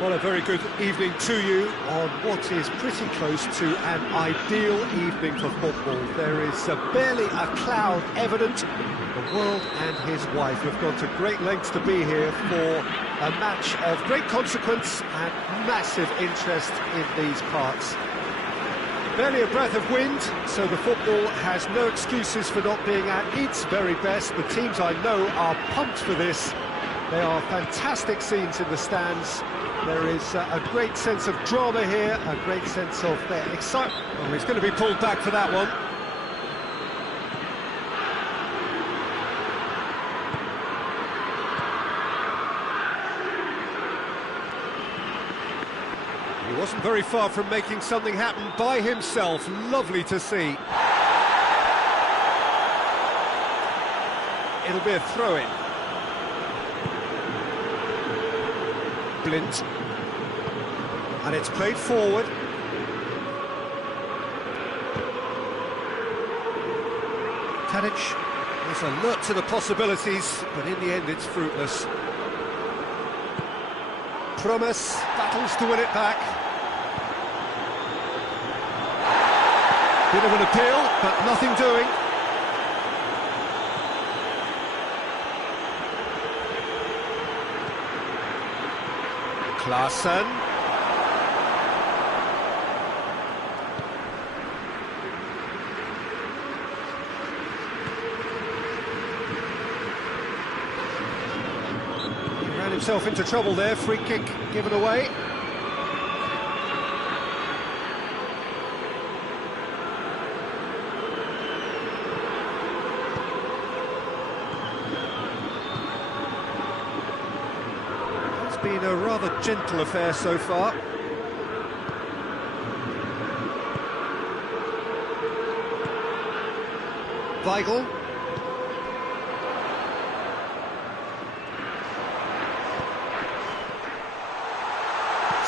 Well, a very good evening to you on what is pretty close to an ideal evening for football. There is barely a cloud evident. The world and his wife have gone to great lengths to be here for a match of great consequence and massive interest in these parts. Barely a breath of wind, so the football has no excuses for not being at its very best. The teams I know are pumped for this. They are fantastic scenes in the stands. There is a great sense of drama here, a great sense of excitement. Oh, he's going to be pulled back for that one. He wasn't very far from making something happen by himself. Lovely to see. It'll be a throw-in. Blint. And it's played forward. Tadic is alert to the possibilities, but in the end it's fruitless. Promise battles to win it back. Bit of an appeal, but nothing doing. Klaassen. He ran himself into trouble there, free kick given away. Been a rather gentle affair so far. Weigl.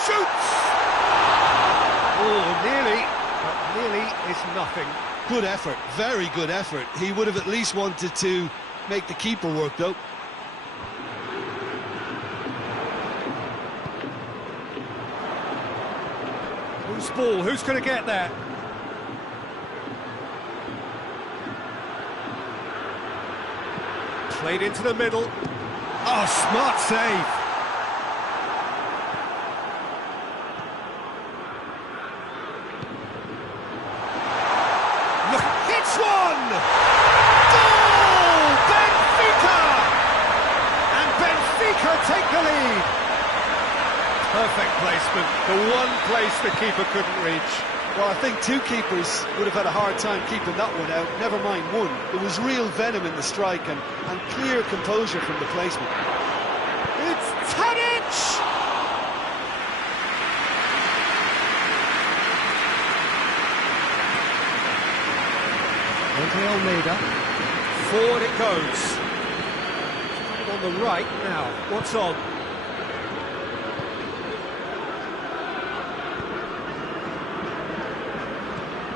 Shoots! Oh, nearly, but nearly is nothing. Good effort, very good effort. He would have at least wanted to make the keeper work, though. Who's ball? Who's going to get there? Played into the middle. Oh, smart save. Look, hits one! Goal! Benfica! And Benfica take the lead. Perfect placement, the one place the keeper couldn't reach. Well, I think two keepers would have had a hard time keeping that one out, never mind one. There was real venom in the strike and clear composure from the placement. It's Tadic! Andre Almeida. Forward it goes. On the right now, what's on?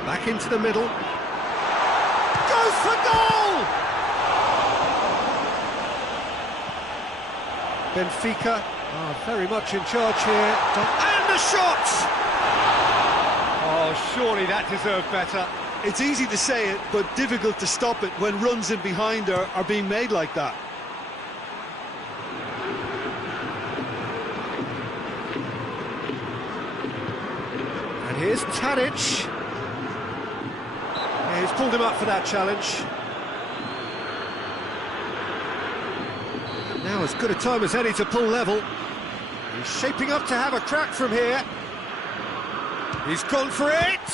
Back into the middle. Goes for goal! Benfica are very much in charge here. And the shot! Oh, surely that deserved better. It's easy to say it, but difficult to stop it when runs in behind are being made like that. And here's Tadic. He's pulled him up for that challenge. And now as good a time as any to pull level. He's shaping up to have a crack from here. He's gone for it!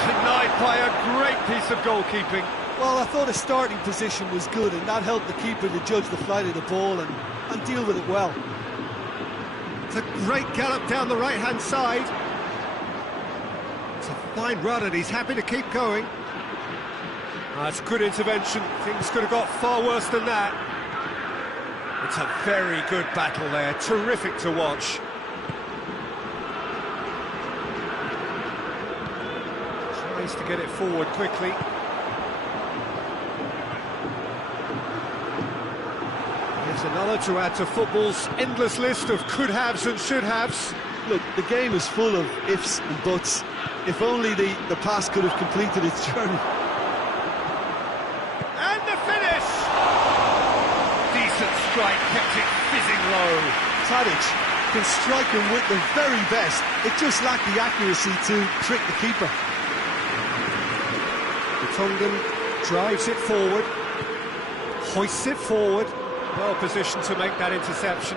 Denied by a great piece of goalkeeping. Well, I thought his starting position was good, and that helped the keeper to judge the flight of the ball and deal with it well. It's a great gallop down the right-hand side. It's a fine run and he's happy to keep going. That's good intervention. Things could have got far worse than that. It's a very good battle there. Terrific to watch. Tries to get it forward quickly. Here's another to add to football's endless list of could-haves and should-haves. Look, the game is full of ifs and buts. If only the pass could have completed its journey. And the finish! Decent strike, kept it fizzing low. Tadic can strike him with the very best. It just lacked the accuracy to trick the keeper. Tongan drives it forward, hoists it forward. Well positioned to make that interception.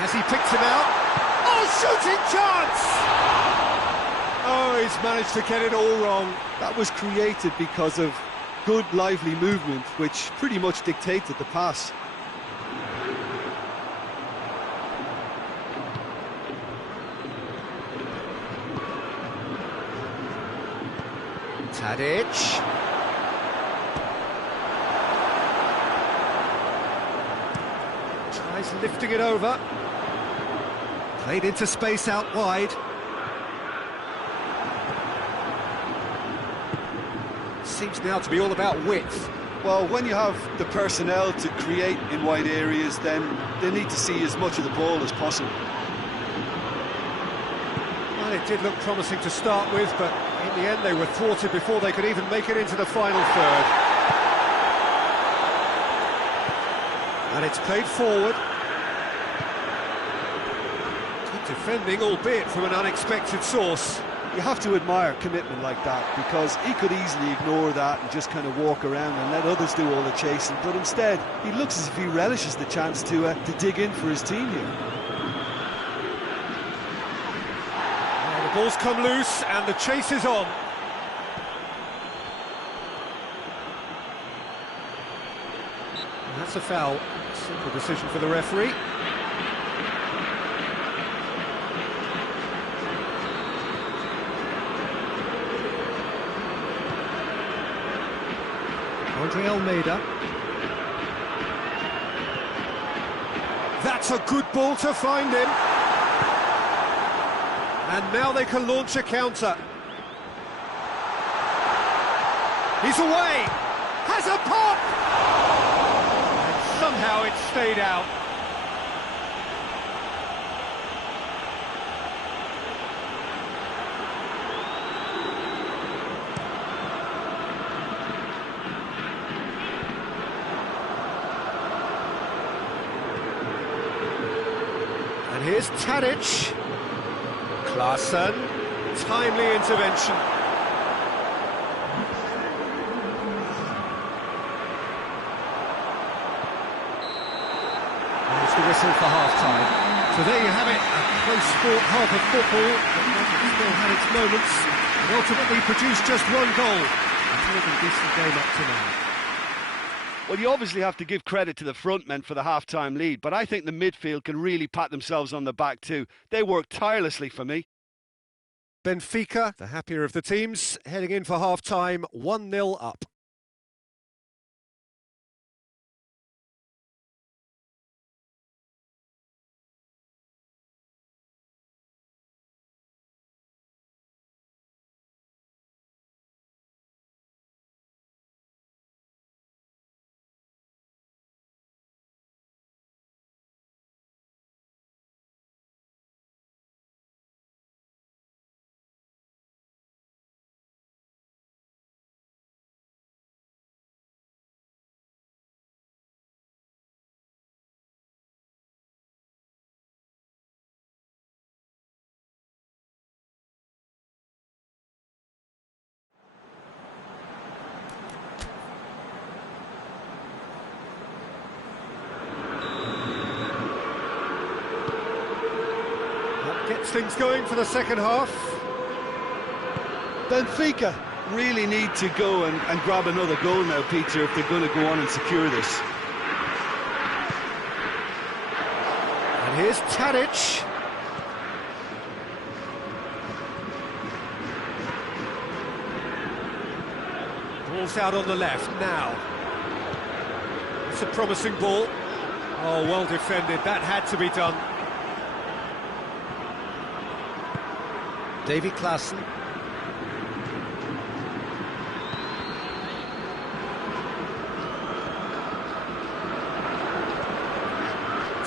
Has he picked him out? Oh, shooting chance! Oh, he's managed to get it all wrong. That was created because of good, lively movement, which pretty much dictated the pass. Tadic. Tries lifting it over. Played into space out wide. Seems now to be all about width. Well, when you have the personnel to create in wide areas, then they need to see as much of the ball as possible. Well, it did look promising to start with, but in the end they were thwarted before they could even make it into the final third. And it's played forward. Good defending, albeit from an unexpected source. You have to admire commitment like that, because he could easily ignore that and just kind of walk around and let others do all the chasing, but instead he looks as if he relishes the chance to dig in for his team here. Well, the ball's come loose and the chase is on. And that's a foul. Simple decision for the referee. Andre Almeida. That's a good ball to find him. And now they can launch a counter. He's away. Has a pop. And somehow it stayed out. And here's Tadic. Klaassen. Timely intervention. There's the whistle for half-time. So there you have it, a close sport half of football that still had its moments and ultimately produced just one goal. A really decent game up to now. Well, you obviously have to give credit to the front men for the half-time lead, but I think the midfield can really pat themselves on the back too. They worked tirelessly for me. Benfica, the happier of the teams, heading in for half-time, 1-0 up. Gets things going for the second half. Benfica really need to go and grab another goal now, Peter, if they're going to go on and secure this. And here's Tadic. Ball's out on the left now. It's a promising ball. Oh, well defended. That had to be done. Davy Klaassen.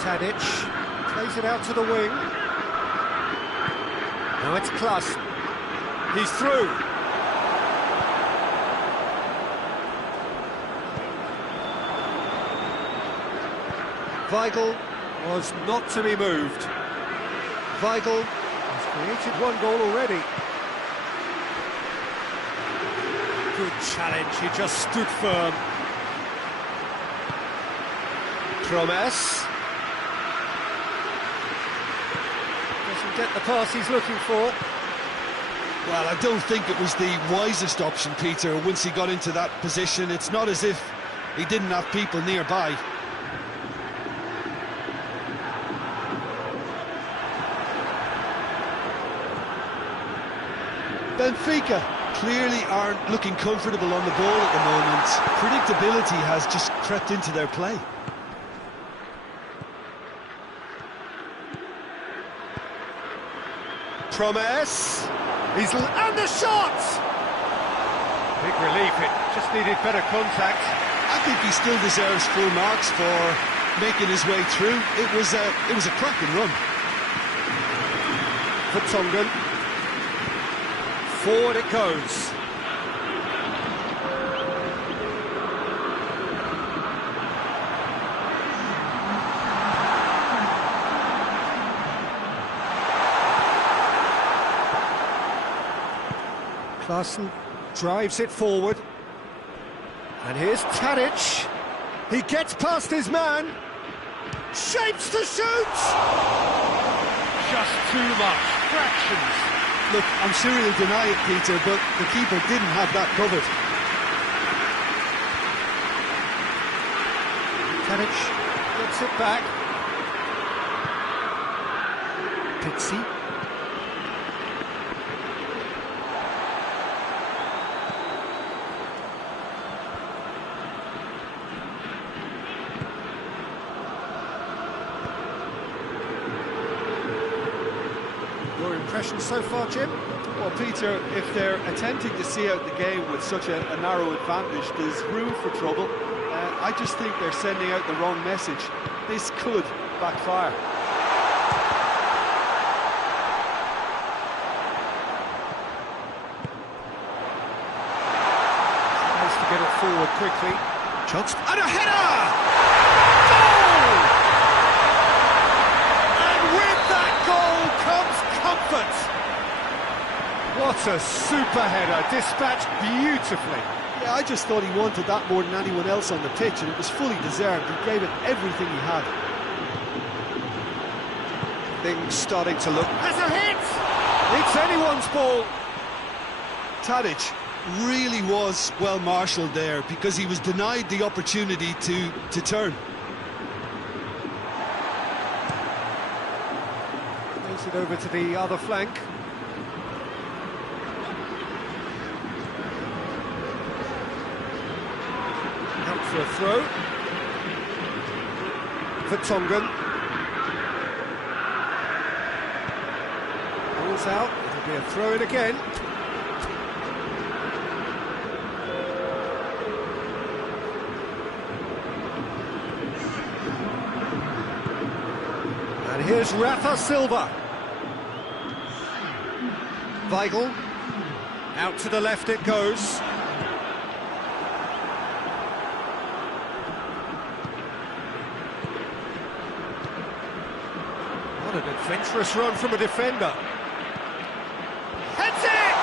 Tadic plays it out to the wing. Now it's Klaus. He's through. Weigl was not to be moved. Weigl has created one goal already. Good challenge, he just stood firm. Promes. Doesn't get the pass he's looking for. Well, I don't think it was the wisest option, Peter, once he got into that position. It's not as if he didn't have people nearby. Benfica clearly aren't looking comfortable on the ball at the moment. Predictability has just crept into their play. Promes. And the shot! Big relief, it just needed better contact. I think he still deserves full marks for making his way through. It was a cracking run. For Tongan. Forward it goes. Klaassen drives it forward. And here's Tadic. He gets past his man. Shapes to shoot! Just too much. Fractions. Look, I'm sure he'll deny it, Peter, but the keeper didn't have that covered. Tadic gets it back. Pixie. Your impressions so far, Jim? Well, Peter, if they're attempting to see out the game with such a narrow advantage, there's room for trouble. I just think they're sending out the wrong message. This could backfire. Nice to get it forward quickly. Chance and a header! Goal! And with that goal comes comfort. What a super header, dispatched beautifully. Yeah, I just thought he wanted that more than anyone else on the pitch, and it was fully deserved. He gave it everything he had. Things starting to look... Has a hit! It's anyone's ball. Tadic really was well marshalled there because he was denied the opportunity to turn. Plays it over to the other flank. Out for a throw. For Tongan. Ball's out, it'll be a throw in again. And here's Rafa Silva. Weigl. Out to the left it goes. What an adventurous run from a defender. Heads it!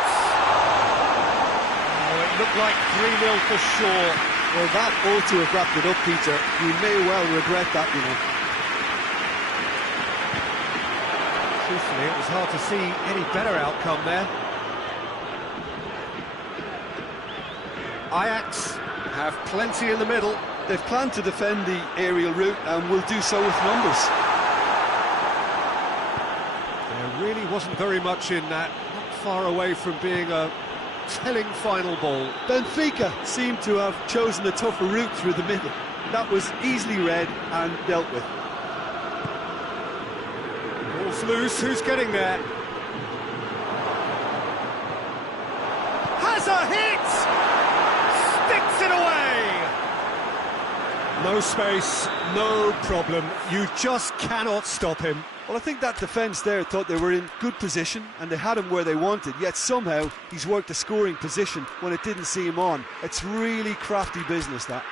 Oh, it looked like 3-0 for sure. Well, that ought to have wrapped it up, Peter. You may well regret that, you know. Truthfully, it was hard to see any better outcome there. Ajax have plenty in the middle. They've planned to defend the aerial route and will do so with numbers. There really wasn't very much in that, not far away from being a telling final ball. Benfica seemed to have chosen a tougher route through the middle. That was easily read and dealt with. Ball's loose, who's getting there? Has a hit! Sticks it away! No space, no problem. You just cannot stop him. Well, I think that defence there thought they were in good position and they had him where they wanted, yet somehow he's worked a scoring position when it didn't see him on. It's really crafty business, that.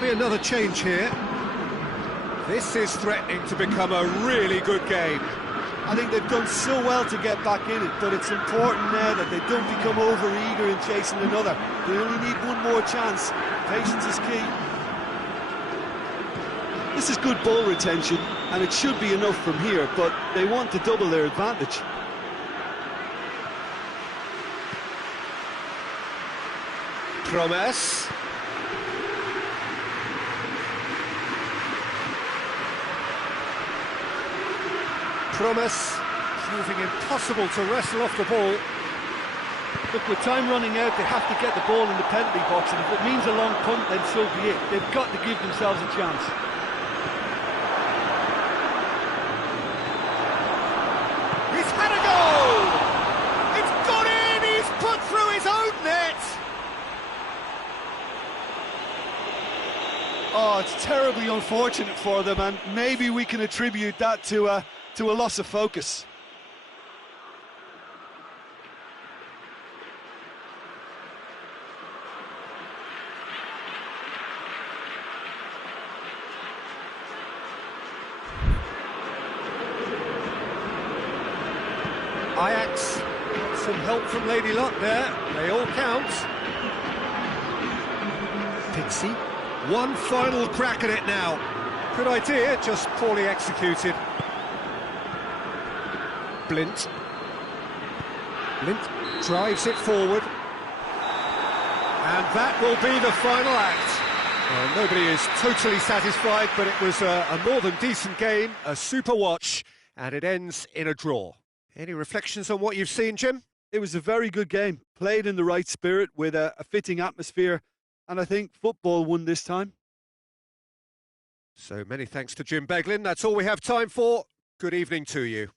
Be another change here. This is threatening to become a really good game. I think they've done so well to get back in it, but it's important now that they don't become over-eager in chasing another. They only need one more chance. Patience is key. This is good ball retention, and it should be enough from here, but they want to double their advantage. Promise. Promise, proving impossible to wrestle off the ball. Look, with time running out, they have to get the ball in the penalty box, and if it means a long punt, then so be it. They've got to give themselves a chance. He's had a goal! It's gone in! He's put through his own net! Oh, it's terribly unfortunate for them, and maybe we can attribute that to a loss of focus. Ajax, some help from Lady Luck there, they all count. Pixie, one final crack at it now. Good idea, just poorly executed. Blint drives it forward, and that will be the final act. Well, nobody is totally satisfied, but it was a more than decent game, a super watch, and it ends in a draw. Any reflections on what you've seen, Jim? It was a very good game, played in the right spirit with a fitting atmosphere, and I think football won this time. So many thanks to Jim Beglin. That's all we have time for. Good evening to you.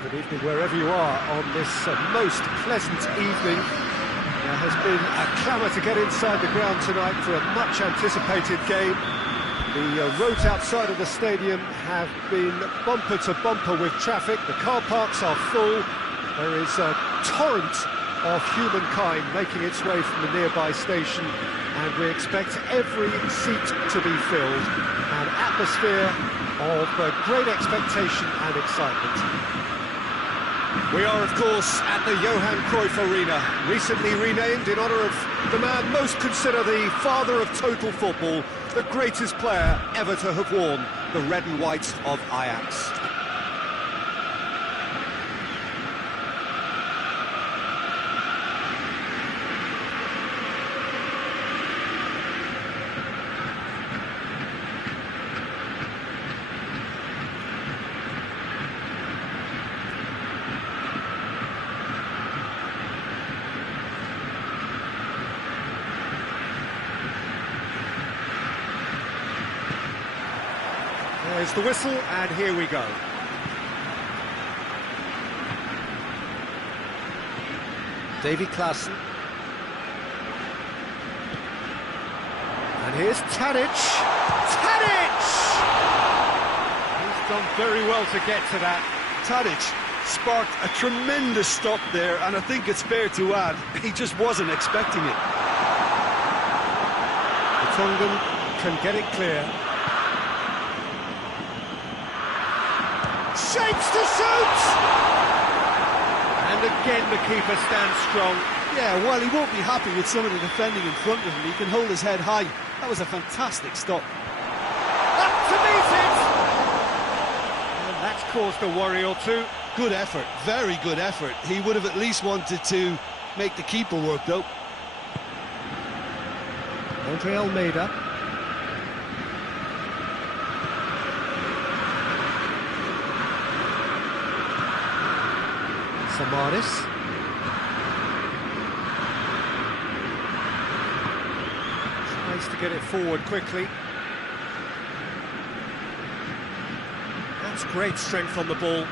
Good evening wherever you are on this most pleasant evening. There has been a clamour to get inside the ground tonight for a much-anticipated game. The roads outside of the stadium have been bumper to bumper with traffic. The car parks are full. There is a torrent of humankind making its way from the nearby station, and we expect every seat to be filled. An atmosphere of great expectation and excitement. We are, of course, at the Johan Cruyff Arena, recently renamed in honour of the man most considered the father of total football, the greatest player ever to have worn the red and white of Ajax. There's the whistle, and here we go. Davy Klaassen. And here's Tadic. Tadic! He's done very well to get to that. Tadic sparked a tremendous stop there, and I think it's fair to add, he just wasn't expecting it. The Tongan can get it clear. Shapes to shoot! And again the keeper stands strong. Yeah, while he won't be happy with some of the defending in front of him, he can hold his head high. That was a fantastic stop. Up to meet it! And that's caused a worry or two. Good effort, very good effort. He would have at least wanted to make the keeper work, though. Andre Almeida. Samaris. Tries to get it forward quickly. That's great strength on the ball.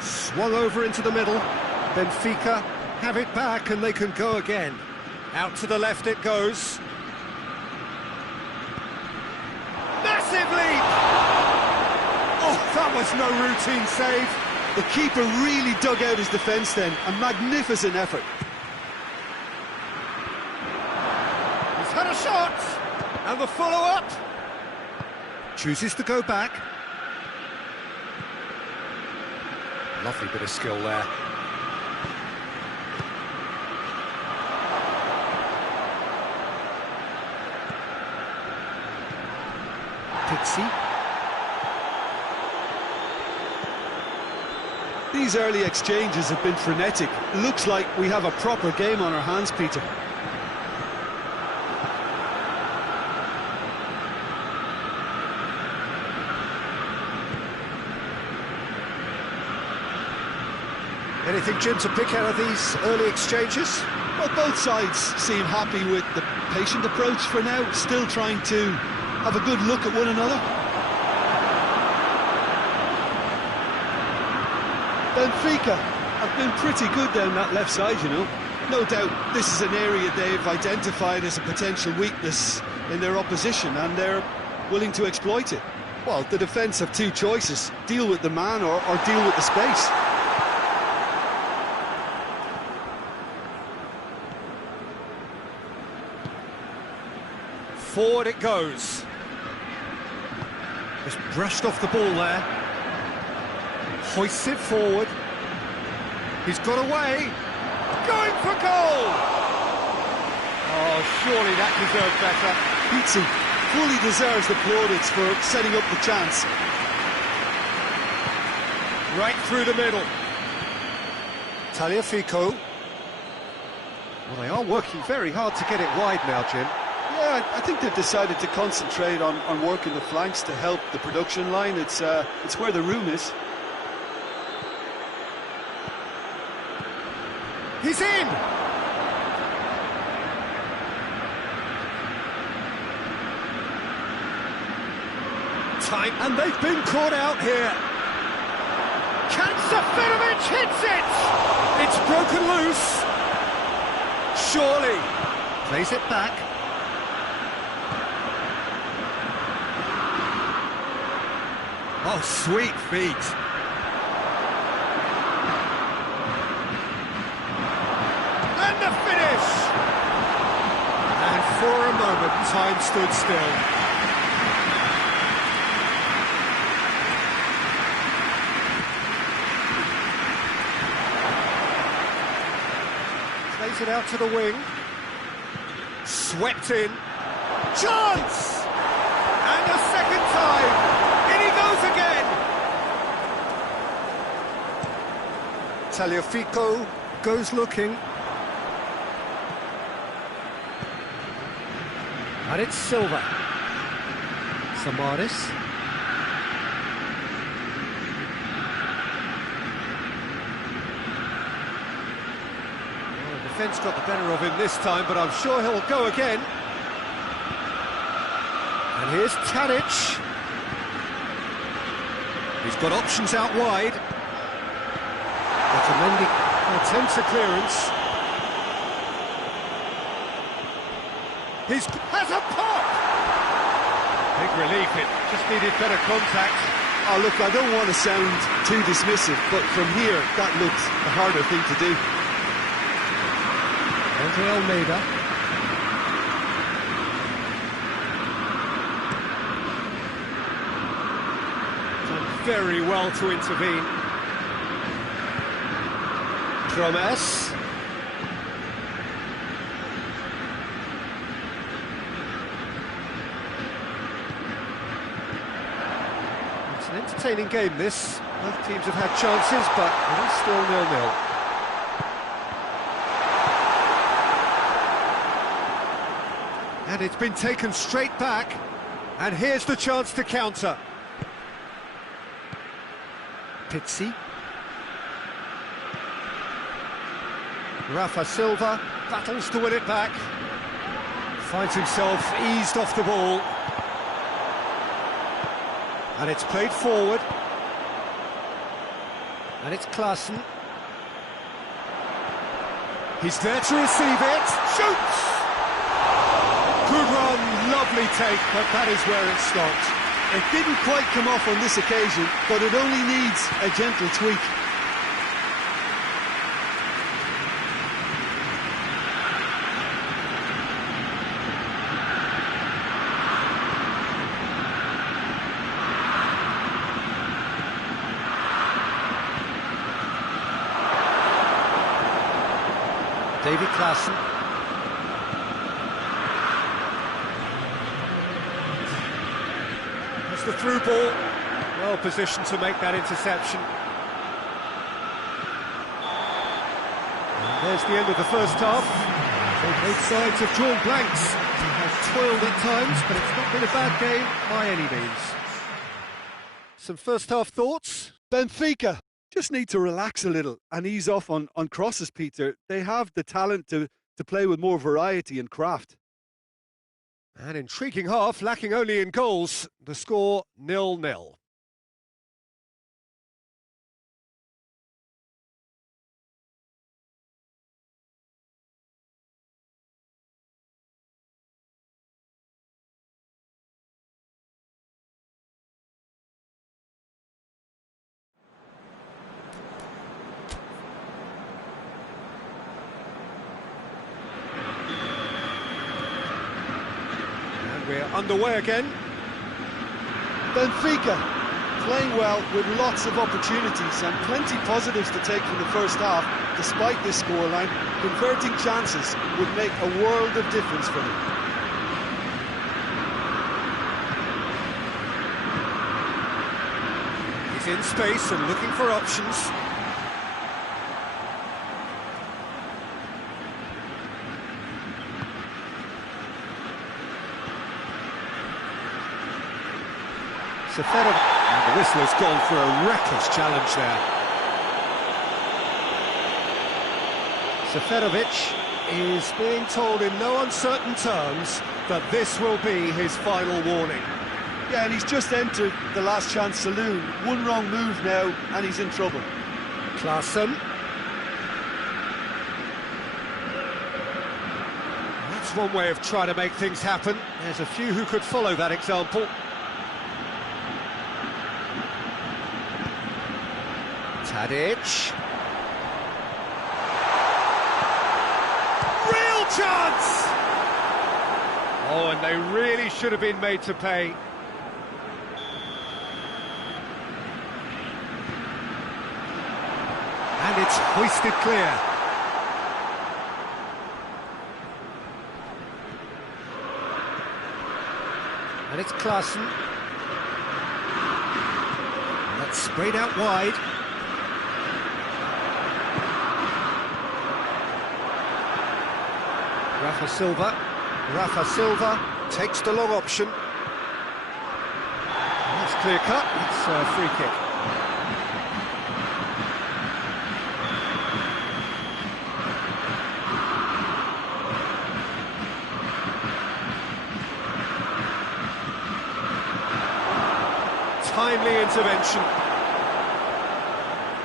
Swung over into the middle. Benfica have it back and they can go again. Out to the left it goes. Massive leap! Oh, that was no routine save. The keeper really dug out his defence then. A magnificent effort. He's had a shot! And the follow-up! Chooses to go back. Lovely bit of skill there. Pixie. These early exchanges have been frenetic. Looks like we have a proper game on our hands, Peter. Anything, Jim, to pick out of these early exchanges? Well, both sides seem happy with the patient approach for now, still trying to have a good look at one another. Benfica have been pretty good down that left side, you know. No doubt this is an area they've identified as a potential weakness in their opposition, and they're willing to exploit it. Well, the defence have two choices: deal with the man or deal with the space. Forward it goes. Just brushed off the ball there. Hoists it forward. He's got away. Going for goal! Oh, surely that deserved better. Pizzi fully deserves the plaudits for setting up the chance. Right through the middle. Tagliafico. Well, they are working very hard to get it wide now, Jim. Yeah, I think they've decided to concentrate on working the flanks to help the production line. It's where the room is. He's in! Time, and they've been caught out here. Can Seferovic hits it? It's broken loose. Surely. Plays it back. Oh, sweet feet. And the finish! And for a moment, time stood still. Plays it out to the wing. Swept in. Chance! And a second time. In he goes again. Tagliafico goes looking. And it's Silva. Samaris. Defence got the better of him this time, but I'm sure he'll go again. And here's Tadic. He's got options out wide. Otamendi attempts a clearance. He has a pop! Big relief, it just needed better contact. Oh, look, I don't want to sound too dismissive, but from here, that looks the harder thing to do. Andre Almeida. Done very well to intervene. Promes. It's an entertaining game, this. Both teams have had chances, but it is still 0-0. And it's been taken straight back, and here's the chance to counter. Pizzi. Rafa Silva battles to win it back. Finds himself eased off the ball. And it's played forward. And it's Klaassen. He's there to receive it. Shoots! Good run, lovely take, but that is where it stopped. It didn't quite come off on this occasion, but it only needs a gentle tweak. David Klaassen. It's the through ball. Well positioned to make that interception. And there's the end of the first half. So both sides have drawn blanks. He has toiled at times, but it's not been a bad game by any means. Some first half thoughts? Benfica just need to relax a little and ease off on crosses, Peter. They have the talent to play with more variety and craft. An intriguing half, lacking only in goals. The score 0-0. We're underway again. Benfica playing well with lots of opportunities and plenty positives to take from the first half. Despite this scoreline, converting chances would make a world of difference for them. He's in space and looking for options. And the whistle has gone for a reckless challenge there. Seferovic is being told in no uncertain terms that this will be his final warning. Yeah, and he's just entered the last chance saloon. One wrong move now, and he's in trouble. Klaassen. That's one way of trying to make things happen. There's a few who could follow that example. Tadic. Real chance! Oh, and they really should have been made to pay. And it's hoisted clear. And it's Klaassen. That's sprayed out wide. Rafa Silva takes the long option. That's clear cut, it's a free kick. Timely intervention.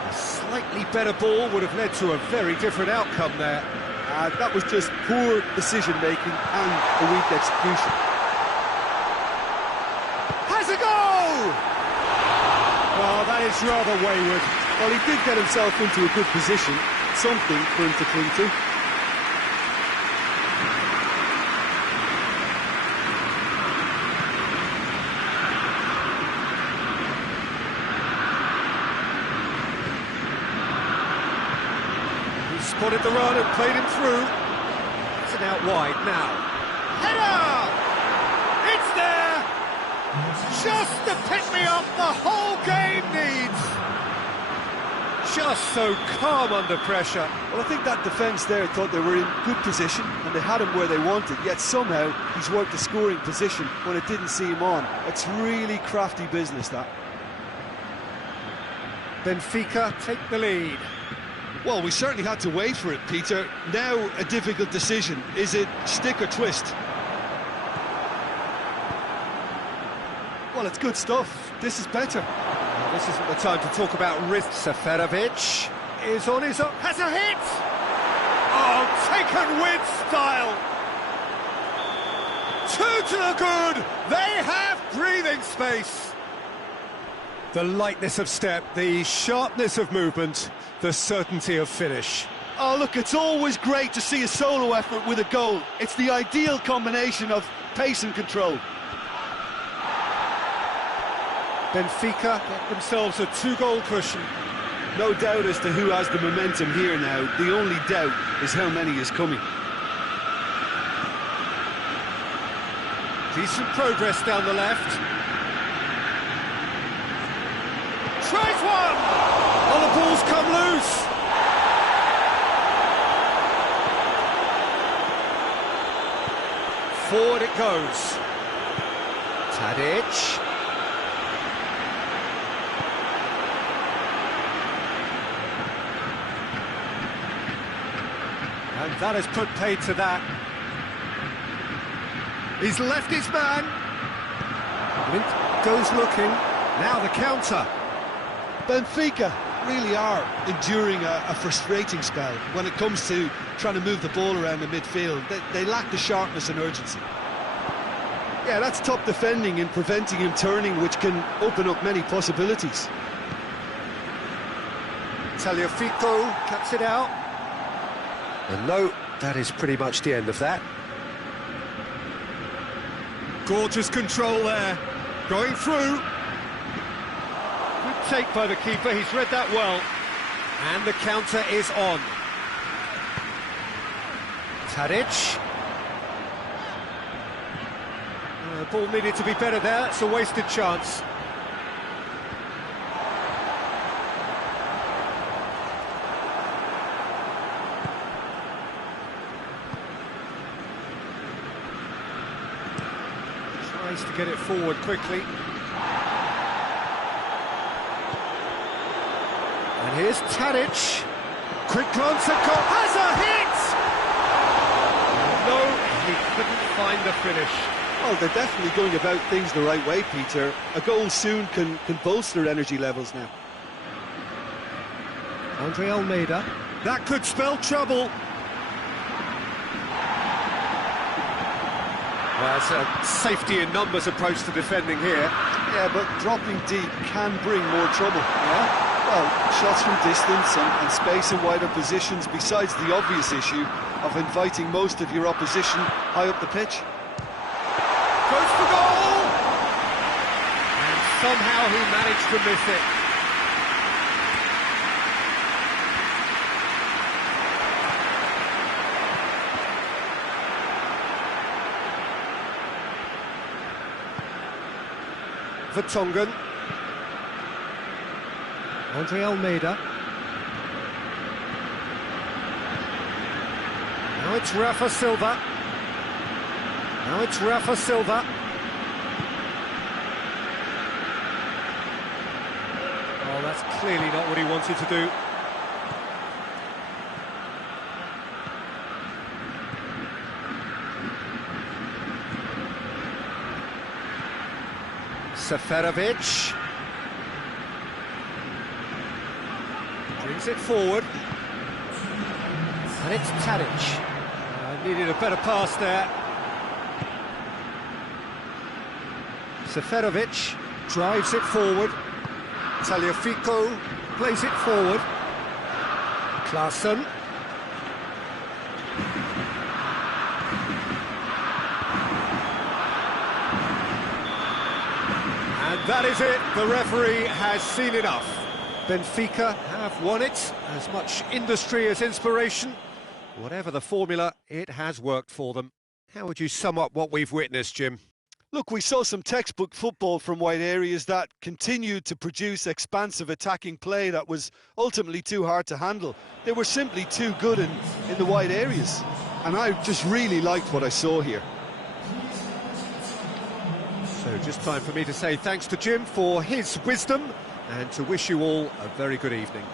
A slightly better ball would have led to a very different outcome there. That was just poor decision-making and a weak execution. Has a goal! Well, that is rather wayward. Well, he did get himself into a good position, something for him to cling to. Spotted the run and played him through. It's an out wide now. Header! It's there! Just the pick-me-up the whole game needs. Just so calm under pressure. Well, I think that defence there thought they were in good position and they had him where they wanted, yet somehow he's worked a scoring position when it didn't see him on. It's really crafty business, that. Benfica take the lead. Well, we certainly had to wait for it, Peter. Now a difficult decision. Is it stick or twist? Well, it's good stuff. This is better. Well, this isn't the time to talk about risk. Seferovic is on his own. Has a hit! Oh, taken with style! Two to the good! They have breathing space! The lightness of step, the sharpness of movement, the certainty of finish. Oh, look, it's always great to see a solo effort with a goal. It's the ideal combination of pace and control. Benfica get themselves a two-goal cushion. No doubt as to who has the momentum here now. The only doubt is how many is coming. Decent progress down the left. Tries one! Oh, the ball's come loose! Forward it goes. Tadic. And that has put paid to that. He's left his man. Mint goes looking. Now the counter. Benfica really are enduring a frustrating spell when it comes to trying to move the ball around the midfield. They lack the sharpness and urgency. Yeah, that's top defending and preventing him turning, which can open up many possibilities. Tagliafico cuts it out. And no, that is pretty much the end of that. Gorgeous control there. Going through. Good take by the keeper, he's read that well. And the counter is on. Tadic. The ball needed to be better there, it's a wasted chance. Tries to get it forward quickly. And here's Tadic. Quick glance at goal. Has a hit! No, he couldn't find the finish. Well, they're definitely going about things the right way, Peter. A goal soon can bolster energy levels now. Andre Almeida. That could spell trouble. Well, it's a safety in numbers approach to defending here. Yeah, but dropping deep can bring more trouble, yeah? Well, shots from distance and space in wider positions, besides the obvious issue of inviting most of your opposition high up the pitch. Goes for goal! And somehow he managed to miss it. Vertonghen. Andre Almeida. Now it's Rafa Silva. Oh, that's clearly not what he wanted to do. Seferovic brings it forward, and it's Tadic. Needed a better pass there. Seferovic drives it forward. Tagliafico plays it forward. Klaassen. And that is it. The referee has seen enough. Benfica have won it. As much industry as inspiration. Whatever the formula, it has worked for them. How would you sum up what we've witnessed, Jim? Look, we saw some textbook football from wide areas that continued to produce expansive attacking play that was ultimately too hard to handle. They were simply too good in the wide areas. And I just really liked what I saw here. So just time for me to say thanks to Jim for his wisdom and to wish you all a very good evening.